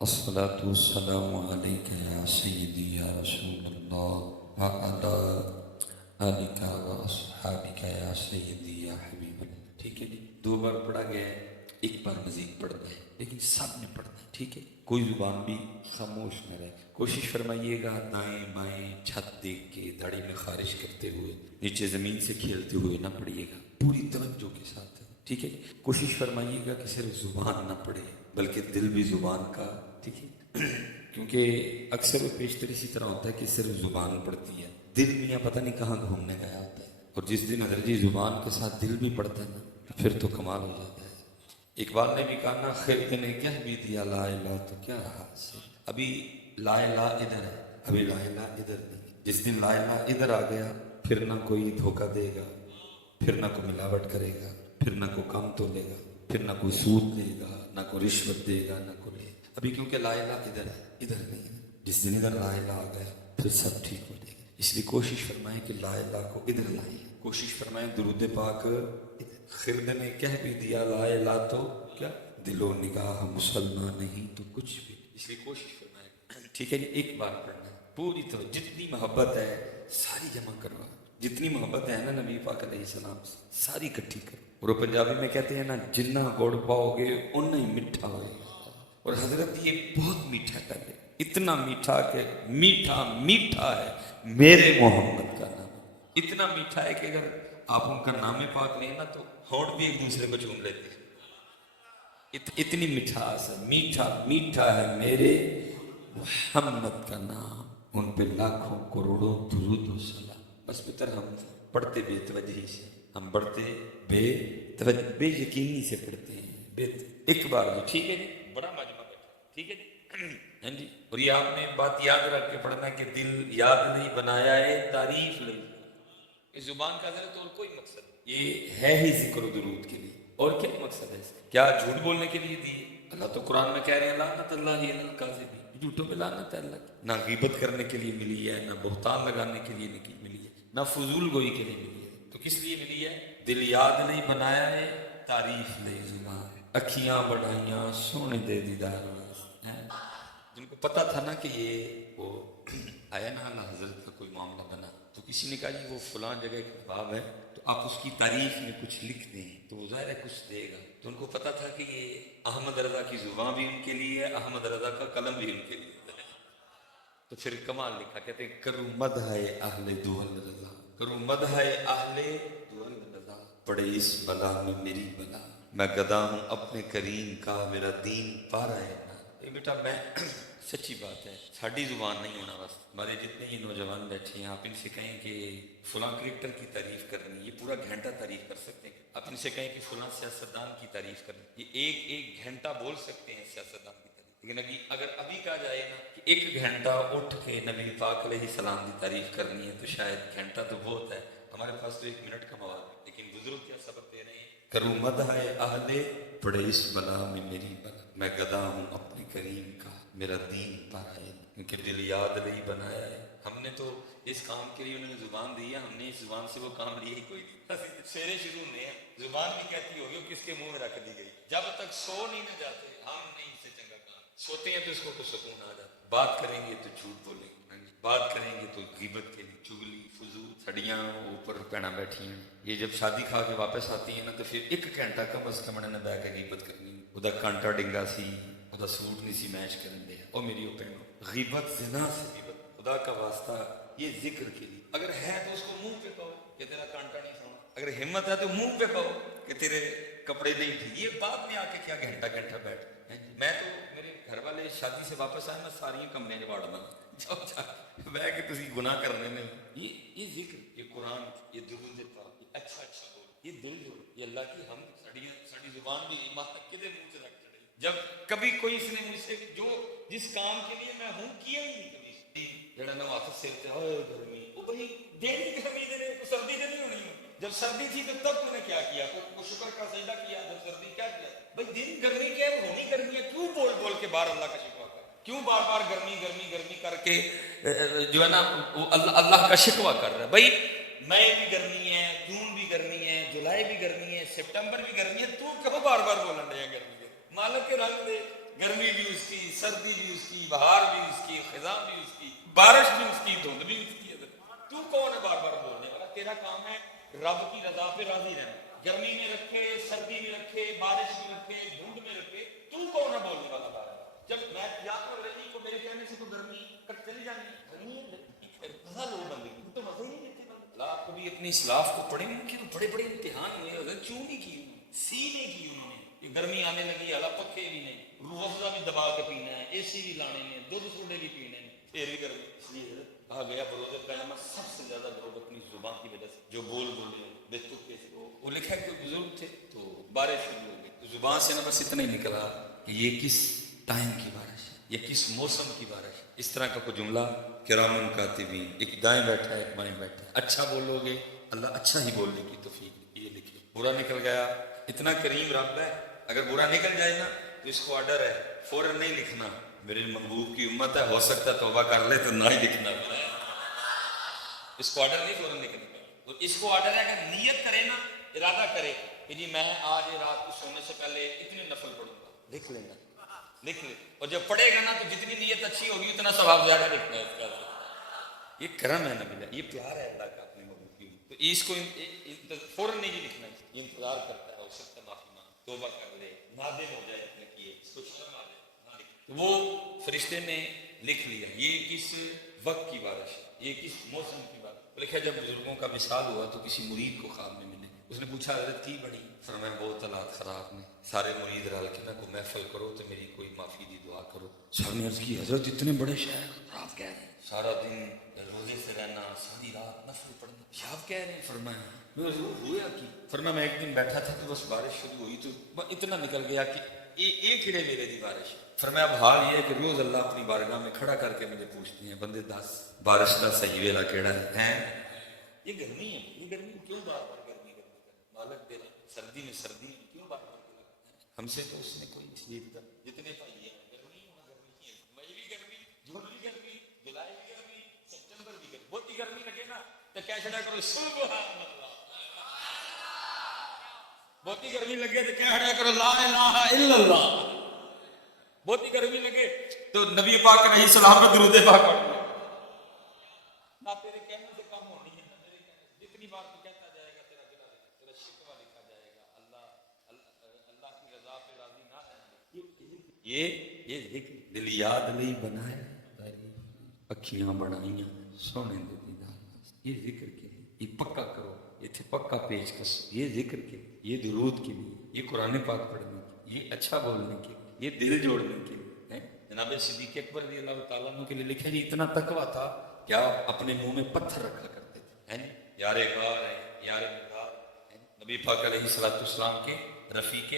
الصلاة والسلام عليك يا سيدي يا رسول الله وعلى آلك وأصحابك يا سيدي يا حبيب اللہ. ٹھیک ہے جی، 2 بار پڑھا گیا ہے، 1 بار مزید پڑھنا ہے، لیکن سب نے پڑھنا ہے. ٹھیک ہے، کوئی زبان بھی خاموش نہ رہے. کوشش فرمائیے گا دائیں بائیں چھت دیکھ کے داڑھی میں خارش کرتے ہوئے نیچے زمین سے کھیلتے ہوئے نہ پڑھیے گا، پوری توجہ کے ساتھ. ٹھیک ہے، کوشش فرمائیے گا کہ صرف زبان نہ پڑھے بلکہ دل بھی زبان کا. ٹھیک ہے، کیونکہ اکثر و بیشتر اسی طرح ہوتا ہے کہ صرف زبان پڑتی ہے، دل میاں پتہ نہیں کہاں گھومنے گیا ہوتا ہے. اور جس دن حضرت جی زبان کے ساتھ دل بھی پڑتا ہے نا، پھر تو کمال ہو جاتا ہے. اقبال نے بھی کہا نا، خرد نے کہہ بھی دیا لا الہ تو کیا رہا سے. ابھی لا الہ ادھر ہے، ابھی لا الہ ادھر نہیں. جس دن لا الہ ادھر آ گیا پھر نہ کوئی دھوکہ دے گا، پھر نہ کوئی ملاوٹ کرے گا، پھر نہ کوئی کم تولے گا، پھر نہ کوئی سود دے گا، نہ کوئی رشوت دے گا، نہ کوئی لے. ابھی کیونکہ لا الہ ادھر ہے، ادھر نہیں ہے. جس دن ادھر لا الہ آ گیا پھر سب ٹھیک ہو جائے گا. اس لیے کوشش فرمائیں کہ لا الہ کو ادھر لائیں. کوشش فرمائیں درود پاک. خرد نے کہہ بھی دیا لا الہ تو کیا، دل و نگاہ مسلمان نہیں تو کچھ بھی. اس لیے کوشش فرمائیں. ٹھیک ہے جی، 1 بار پڑھنا ہے پوری تو جتنی محبت ہے ساری جمع کروا. جتنی محبت ہے نا نبی پاک علیہ السلام سے ساری اکٹھی کرو. اور وہ پنجابی میں کہتے ہیں نا، جنہ گڑ پاؤ گے اتنا ہی میٹھا ہوئے گا. اور حضرت یہ بہت میٹھا کر دے، اتنا میٹھا کہ میٹھا میٹھا ہے میرے محمد کا نام. اتنا میٹھا ہے کہ اگر آپ ان کا نام پاک لیں نا تو ہونٹ بھی ایک دوسرے کو چوم لیتے ہیں. اتنی مٹھاس ہے. میٹھا میٹھا ہے میرے محمد کا نام، ان پہ لاکھوں کروڑوں درود و سلام. بس پتر ہم پڑھتے بے توجہی سے، ہم پڑھتے بے توجہ بے یقینی سے پڑھتے ہیں. ایک بار جو ٹھیک ہے جی، بڑا مجمع بیٹھا. ٹھیک ہے جی، ہاں جی. اور یہ آپ نے بات یاد رکھ کے پڑھنا کہ دل یاد نہیں بنایا ہے تعریف نہیں. اس زبان کا حضرت اور کوئی مقصد نہیں. یہ ہے ہی ذکر و درود کے لیے. اور کیا مقصد ہے اس کا؟ کیا جھوٹ بولنے کے لیے دی؟ اللہ تو قرآن میں کہہ رہے ہیں لعنت اللہ علی الکاذبین، جھوٹوں پہ لعنت ہے اللہ کی. نہ غیبت کرنے کے لیے ملی ہے، نہ بہتان لگانے کے لیے ملی ہے، نہ فضول گوئی کے لیے ملی ہے. تو کس لیے ملی ہے؟ دل یاد نہیں بنایا ہے تعریف لے زبان. اکھیاں بڑھائیاں سونے دے دیدار واسطے. جن کو پتا تھا نا کہ یہ وہ آیا نا اللہ حضرت کا کوئی معاملہ بنا، تو کسی نے کہا جی وہ فلاں جگہ ایک باب ہے تو آپ اس کی تعریف میں کچھ لکھ دیں تو وہ ظاہر ہے کچھ دے گا. تو ان کو پتا تھا کہ یہ احمد رضا کی زبان بھی ان کے لیے ہے، احمد رضا کا قلم بھی ان کے لیے ہے. تو پھر کمال لکھا، کہتے ہیں کرو مدح اہل دول رضا، کرو مدح اہل دول رضا، پڑے اس بلا میں میری بلا، میں گدا ہوں اپنے کریم کا، میرا دین پارا ہے نا. یہ بیٹا میں سچی بات ہے، ساڑھی زبان نہیں ہونا. بس ہمارے جتنے ہی نوجوان بیٹھے ہیں، آپ ان سے کہیں کہ فلاں کرکٹر کی تعریف کرنی، یہ پورا گھنٹہ تعریف کر سکتے ہیں. آپ ان سے کہیں کہ فلاں سیاستدان کی تعریف کرنی، یہ ایک گھنٹہ بول سکتے ہیں سیاستدان کی تعریف. لیکن اگر ابھی کہا جائے نا کہ 1 گھنٹہ اٹھ کے نبی پاک علیہ السلام کی تعریف کرنی ہے تو شاید گھنٹہ تو بہت ہے. ہمارے پاس تو 1 منٹ کا مواد ہے، لیکن بزرگ کیا سبق دے رہے ہیں، کروں مدح اہل پڑے اس بلا میں میری بلا، میں گدا ہوں اپنے کریم کا، میرا دین پارا ہے. کیونکہ دل یاد نہیں بنایا ہے. ہم نے تو اس کام کے لیے انہوں نے زبان دی ہے، ہم نے اس زبان سے وہ کام لیا ہی کوئی نہیں. سیرے شروع ہونے ہیں، زبان بھی کہتی ہوگی کس کے منہ میں رکھ دی گئی. جب تک سو نہیں نہ جاتے ہم نہیں سے چنگا کام. سوتے ہیں تو اس کو سکون آ جاتا. بات کریں گے تو جھوٹ بولیں گے، بات کریں گے تو غیبت کے لیے چگلی فضول سڑیاں اوپر پہنا بیٹھی ہیں. یہ جب شادی کھا کے واپس آتی ہیں نا تو پھر 1 گھنٹہ کم از کم نے بہ کے غیبت کرنی. وہ کانٹا ڈنگا سی، وہ سوٹ نہیں سی میچ کرن دیا، اور میری وہ پہنو غیبت زنا سے غیبت. خدا کا واسطہ یہ ذکر کے لیے اگر ہے تو اس کو منہ پہ کہو کہ تیرا کانٹا نہیں سونا. اگر ہمت ہے تو منہ پہ کہو کہ تیرے کپڑے نہیں تھے. یہ بعد میں آ کے کیا گھنٹہ گھنٹہ بیٹھ. میں تو میرے گھر والے شادی سے واپس آئے، میں ساری کمرے چ واڑ دا بہ کے تسی گناہ کرنے میں. یہ ذکر، یہ قرآن، یہ درود پاک، یہ اچھا بول، یہ دل جوڑ، یہ اللہ کی ہم ساری زبان بھی کدے منہ سے رکھ چڑھے. جب کبھی کوئی اس نے مجھ سے جو جس کام کے لیے میں ہوں کیا ہی نہیں کبھی، جڑا میں واپس سے گرمی، وہ بھائی دین کی گرمی دے رہے، سردی دے نہیں ہونی. جب سردی تھی تو تب تو نے کیا کیا، وہ شکر کا سجدہ کیا. جب سردی کیا کیا بھائی، دن گرمی کیا ہے، ہونی گرمی ہے. کیوں بول بول کے بار اللہ کا شکوہ کر، کیوں بار بار گرمی گرمی گرمی کر کے جو ہے نا اللہ کا شکوہ کر رہا ہے. بھائی مئی بھی گرمی ہے، جون بھی گرمی ہے، جولائی بھی گرمی ہے، سپٹمبر بھی گرمی ہے، تو کب بار بار بولن رہے ہیں گرمی ہے. مالک کے رنگ دے گرمی بھی اس کی، سردی بھی اس کی، بہار بھی اس کی، خزاں بھی اس کی، بارش بھی اس کی، دھند بھی اس کی. تو کون ہے بار بار بولنے والا؟ تیرا کام ہے رب کی رضا پہ راضی رہنا. گرمی میں رکھے، سردی میں رکھے، بارش میں رکھے، دھند میں رکھے، تو کون ہے بولنے والا بار بار؟ جب میں یاد کر رہی کو میرے کہنے سے تو گرمی کٹ چلی جانی مزہ لو بندے کی تو مزہ ہی نہیں دیتے. اللہ کبھی اپنی اسلاف کو پڑھیں ان کے تو بڑے بڑے امتحان ہوئے ہوئے کیوں نہیں کی سی نہیں کی انہوں نے کہ گرمی آنے لگی اللہ پکے بھی نہیں، روح افزا بھی دبا کے پینا ہے، اے سی بھی لانے ہیں، دودھ سوڈے بھی پینے ہیں، پھر بھی گرمی. اس لیے کہا گیا بروز قیامت سب سے زیادہ لوگ اپنی زبان کی وجہ سے جو بول بولے بے تکے سے وہ لکھا ہے کوئی بزرگ تھے تو بارش شروع ہو گئی تو زبان سے نہ بس اتنا ہی نکلا کہ یہ کس ٹائم کی بارش ہے، یہ کس موسم کی بارش ہے. اس طرح کا کوئی جملہ کرام کاتبین، ایک دائیں بیٹھا ہے ایک بائیں بیٹھا ہے. اچھا بولو گے اللہ اچھا ہی بولنے کی توفیق یہ لکھے. برا نکل گیا اتنا کریم رب ہے، اگر برا نکل جائے نا تو اس کو آرڈر ہے فوراً نہیں لکھنا میرے محبوب کی امت ہے، ہو سکتا ہے توبہ کر لے تو نہ ہی لکھنا. اس کو آرڈر نہیں فوراً لکھنا. تو اس کو آرڈر ہے اگر نیت کرے نا، ارادہ کرے کہ جی میں آج رات کو سونے سے پہلے اتنے نفل پڑھوں گا، لکھ لینا، لکھ لے. اور جب پڑھے گا نا تو جتنی نیت اچھی ہوگی اتنا ثواب زیادہ لکھنا ہے اس کا. یہ کرم ہے نبی، یہ پیار ہے اللہ کا اپنے محبوب کی. تو اس کو فوراً نہیں لکھنا، یہ انتظار کرتا ہے، ہو سکتا ہے معافی مانگ توبہ کر لے، نادم ہو جائے اپنے کیے، اس کو شرم آ جائے نہ لکھے. تو وہ فرشتے نے لکھ لیا یہ کس وقت کی بارش ہے، یہ کس موسم کی بارش. لکھا جب بزرگوں کا وصال ہوا تو کسی مرید کو خواب میں ملے. اس نے پوچھا حضرت کی بڑی؟ فرمایا بہت حالات خراب نے، سارے مرید رل کے نا کو محفل کرو تو میری کوئی معافی دی دعا کرو. صاحب نے عرض کی حضرت اتنے بڑے شہر آپ کہہ رہے ہیں سارا دن روزے سے رہنا، ساری رات نفل پڑھنا، آپ کہہ رہے ہیں؟ فرمایا میں ہوا کی؟ فرمایا میں ایک دن بیٹھا تھا تو بس بارش شروع ہوئی تو اتنا نکل گیا کہ ایک ہڑے میرے دی بارش. فرمایا اب حال یہ ہے کہ روز اللہ اپنی بارگاہ میں کھڑا کر کے مجھے پوچھتے ہیں بندے دس بارش کا صحیح ویلا کیڑا ہے. یہ گرمی ہے، یہ گرمی کیوں بار بار گرمی مالک دے رہا، سردی میں سردی کیوں بار بار ہم سے تو اس نے کوئی نصیب جتنے پائیے گرمی گرمی ہے، مئی بھی گرمی، جون بھی گرمی، جولائی بھی گرمی، سپٹمبر بھی گرمی. بہت ہی گرمی لگے نا تو کیا چھڑا کرو سبحان اللہ. بہت ہی گرمی لگے تو کیا چھڑا کرو لا الہ الا اللہ. بہت ہی گرمی لگے تو نبی پاک علیہ السلام پر درود پاک پڑھ لو. نہ تیرے کہنے سے کم ہونی ہے، نہ تیرے کہنے جتنی بار تو کہتا جائے گا تیرا دل تیرا شکوہ لکھا جائے گا. اللہ کی رضا پہ راضی نہ رہنا. یہ ذکر دل یاد نہیں بنایا، اکھیاں بڑھائیاں سونے دے دیدار. یہ ذکر کے لیے یہ پکا کرو، یہ پکا پیش کس، یہ ذکر کے لیے، یہ درود کے لیے، یہ قرآن پاک پڑھنے کے، یہ اچھا بولنے کے، یہ دل جوڑنے کے لیے. جناب صدیق اکبر رضی اللہ تعالیٰ عنہ کے لیے لکھا جی اتنا تقویٰ تھا کیا اپنے منہ میں پتھر رکھا کرتے تھے. یار غار ہے، یار غار. نبی پاک علیہ السلام کے رفیق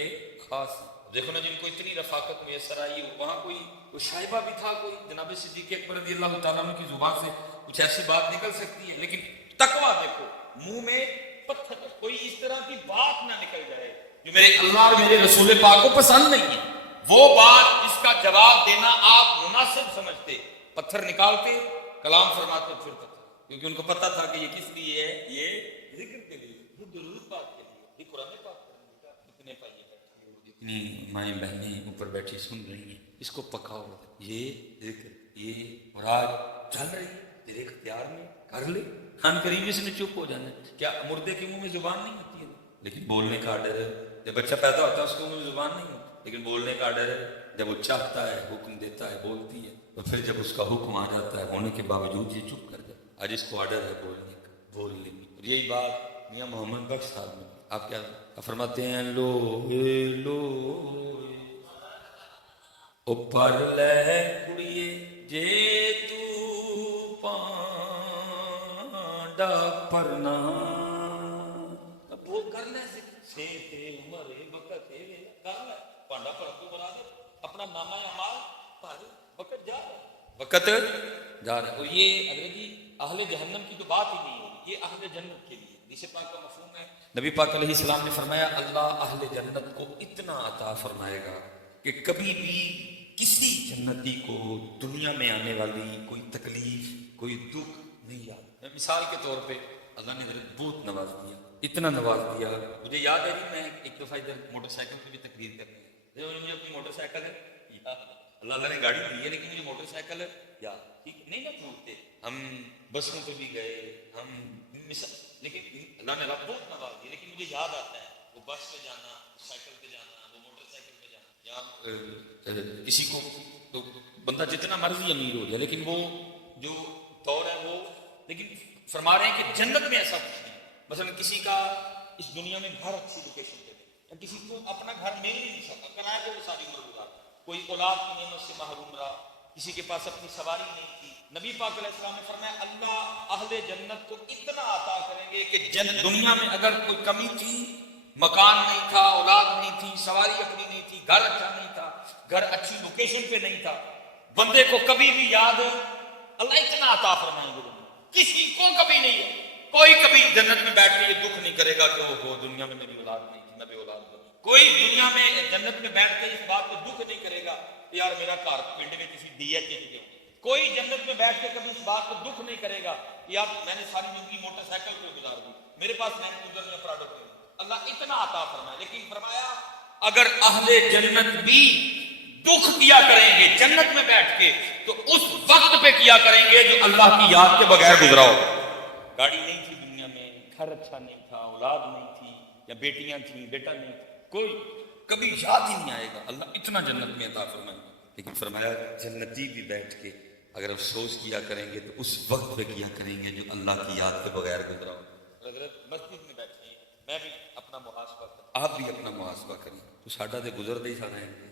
خاص. دیکھو نا جن کو اتنی رفاقت میسر آئی وہاں کوئی شائبہ بھی تھا، کوئی جناب صدیق اکبر رضی اللہ تعالیٰ عنہ کی زبان سے کچھ ایسی بات نکل سکتی ہے، لیکن تقویٰ دیکھو منہ میں پتھر، کوئی اس طرح کی بات نہ نکل جائے جو میرے اللہ اور میرے رسول پاک کو پسند نہیں ہے. وہ بات جس کا جواب دینا آپ مناسب سمجھتے پتھر نکالتے کلام فرماتے پھر پتھر، کیونکہ ان کو پتا تھا کہ یہ کس لیے ہے، یہ ذکر کے لیے، یہ درود پاک کے لیے، یہ قرآن پاک پڑھنے کا. اتنے پائیے بیٹھے، اتنی مائیں بہنیں اوپر بیٹھی سن رہی ہیں، اس کو پکاؤ. یہ ذکر یہ مراد چل رہی ہے تیرے اختیار میں، کر لے. خان قریب اس نے چپ ہو جانا. کیا مردے کے منہ میں زبان نہیں ہوتی ہے؟ لیکن بولنے کا آڈر ہے. جب بچہ پیدا ہوتا ہے اس کے منہ میں زبان نہیں ہوتی، لیکن بولنے کا آڈر ہے. جب وہ چاہتا ہے حکم دیتا ہے بولتی ہے، اور پھر جب اس کا حکم آ جاتا ہے ہونے کے باوجود یہ چپ کر جاتا ہے. آج اس کو آڈر ہے بولنے کا، بول لیں. اور یہی بات میاں محمد بخش صاحب نے آپ کیا فرماتے ہیں، لو لو اوپر لے کڑیے جے تو پانڈا پرنا وہ کر لے سے تے عمر وقت کر لے پانڈا پر تو بنا دے اپنا نامہ اعمال پر وقت جا رہا ہے، وقت جا رہا ہے. اور یہ اگر جی اہل جہنم کی تو بات ہی نہیں ہے، یہ اہل جنت کے لیے حدیث پاک کا مفہوم ہے. نبی پاک علیہ السلام نے فرمایا اللہ اہل جنت کو اتنا عطا فرمائے گا کہ کبھی بھی کسی جنتی کو دنیا میں آنے والی کوئی تکلیف کوئی دکھ نہیں یاد. مثال کے طور پہ اللہ نے بہت نواز دیا، اتنا نواز دیا. مجھے یاد ہے کہ میں ایک دفعہ ادھر موٹر سائیکل پہ بھی تقریر کرنے مجھے اپنی موٹر سائیکل ہے اللہ نے گاڑی دی ہے لیکن مجھے موٹر سائیکل یا ٹھیک نہیں نہ پوچھتے. ہم بسوں پہ بھی گئے, ہم لیکن اللہ نے رب بہت نواز دی, لیکن مجھے یاد آتا ہے وہ بس پہ جانا, سائیکل پہ جانا, وہ موٹر سائیکل پہ جانا. یا کسی کو تو بندہ جتنا مرضی امیر ہو جائے لیکن وہ جو دور ہے وہ, لیکن فرما رہے ہیں کہ جنت میں ایسا کچھ نہیں. مثلا کسی کا اس دنیا میں گھر اچھی لوکیشن پہ یا کسی کو اپنا گھر مل نہیں سکتا, کرائے پہ وہ ساری عمر گزارا, کوئی اولاد کی نعمت سے محروم رہا, کسی کے پاس اپنی سواری نہیں تھی. نبی پاک علیہ السلام نے فرمایا اللہ اہل جنت کو اتنا عطا کریں گے کہ دنیا میں اگر کوئی کمی تھی, مکان نہیں تھا, اولاد نہیں تھی, سواری اپنی نہیں تھی, گھر اچھا نہیں تھا, گھر اچھی لوکیشن پہ نہیں تھا, بندے کو کبھی بھی یاد اللہ اتنا عطا فرمائیں گے. کسی کو کبھی نہیں ہے, کوئی کبھی جنت میں بیٹھ کے یہ دکھ نہیں کرے گا کہ وہ دنیا میں میری اولاد نہیں تھی, میں بے اولاد ہوں. کوئی دنیا میں جنت میں بیٹھ کے اس بات پہ دکھ نہیں کرے گا یار میرا گھر پنڈ میں کسی ڈی ایچ اے کے. کوئی جنت میں بیٹھ کے کبھی اس بات پہ دکھ نہیں کرے گا کہ یار میں نے ساری زندگی موٹر سائیکل پہ گزار دی, میرے پاس میں گزر یا پراڈو پہ. اللہ اتنا عطا فرمایا, لیکن فرمایا اگر اہل جنت بھی دکھ کیا کریں گے جنت میں بیٹھ کے تو اس وقت پہ کیا کریں گے جو اللہ کی یاد کے بغیر گزرا ہو. گاڑی نہیں تھی دنیا میں, گھر اچھا نہیں تھا, اولاد نہیں تھی, یا بیٹیاں تھیں, بیٹا نہیں تھا, کوئی کبھی یاد ہی نہیں آئے گا. اللہ اتنا جنت میں عطا فرمائے. لیکن فرمایا جنتی بھی بیٹھ کے اگر افسوس کیا کریں گے تو اس وقت پہ کیا کریں گے جو اللہ کی یاد کے بغیر گزرا ہو. حضرت مسجد میں بیٹھے, میں بھی اپنا محاسبہ کروں, آپ بھی اپنا محاسبہ کریں, تو ساڈا تے گزرتا ہی سارا ہے.